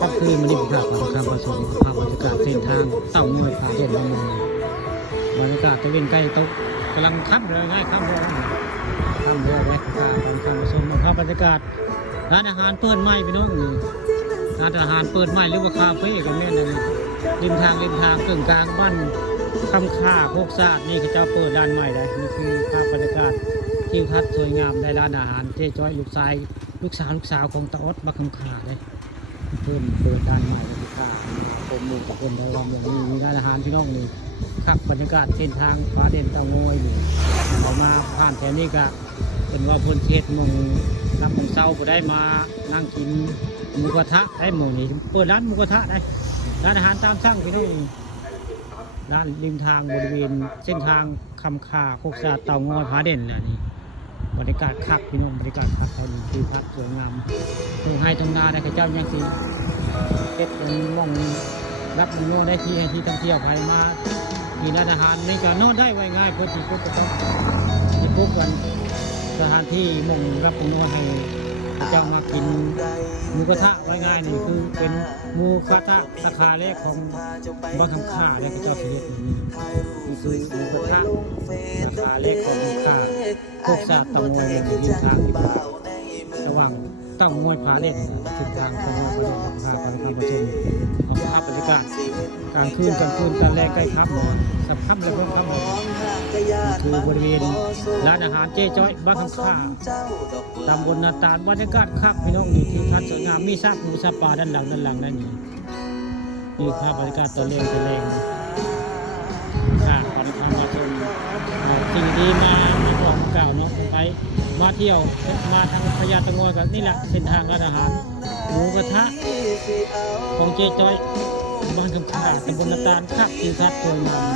ก็คือมันนี่เป็นภาพของการผสมภาพบรรยากาศเส้นทางเต่างอยผาเด่นในเมืองบรรยากาศตะเวนใกล้ตกกำลังค่ำเลยง่ายค่ำเลยค่ำเลยนะการผสมภาพบรรยากาศร้านอาหารเปิดใหม่พี่น้องร้านอาหารเปิดใหม่หรือว่าคาเฟ่กันแม่นเลยริมทางกึ่งกลางบ้านคำค่าโคกซาดนี่เขาเจ้าเปิดร้านใหม่เลยนี่คือภาพบรรยากาศทิวทัศน์สวยงามในร้านอาหารเจ๊จ้อยลูกสาวของตาอดบักคำค่าเลยเพิ่มเปิดร้านใหม่เลยค่ะคนหมู่กับคนได้รำอย่างนี้มีร้านอาหารพี่น้องนี่ครับบรรยากาศเส้นทางฟ้าเด่นเตางอยอยู่ออกมาผ่านแถวนี้ก็เป็นว่าพลเทศมองนำมองเศร้าก็ได้มานั่งกินหมูกระทะได้หมูนี่เปิดร้านหมูกระทะได้ร้านอาหารตามสั่งพี่น้องร้านริมทางบริเวณเส้นทางคำคาโคกซาเตางอยผาเด่นเลยนี่บรรยากาศคักพี่น้องบรรยากาศคักแถวนี้คือพักสวยงามตรงให้ตรงนาได้ข้าเจ้ายังสิเก็บเป็นม่องรับมันโน่ได้ที่ให้ที่ท่องเที่ยวไปมามีร้านอาหารนี่ก็นอนได้ไว้ง่ายเพื่อที่พวกจะต้องพบกันสถานที่ม่องรับมันโน่ให้เจ้ามากินหมูกระทะไว้ง่ายนี่คือเป็นหมูกระทะราคาเล็กของบ้านคำค่าเนี่ยเจ้าเสียนี่คือหมูกระทะราคาเล็กของค่าพวกซาเตางอยในริมทางที่ระหว่างเตางอยผาเล่นทิศทางเตางอยผาเล่นพากันไปประชุมของภาพบรรยากาศกลางคืนตอนแรกใกล้ค่ำสับค่ำแล้วเพิ่งค่ำคือบริเวณร้านอาหารเจ๊จ้อยบ้านคำค่าตำบลนาตาลบรรยากาศคักพี่น้องนี่ที่พันสวยงามมีซากหมูซาปลาด้านหลังนั่นนี่ภาพบรรยากาศตอนแรงค่ะตอนนี้มาชมสิ่งดีมาบอกกล่าวเนาะไปมาเที่ยวมาทางพญาเตางอยกันนี่แหละเส้นทางร้านอาหารหมูกระทะของเจ๊จ้อยบ้านคำค่าตำบลนาตาลคักที่พักสวยงาม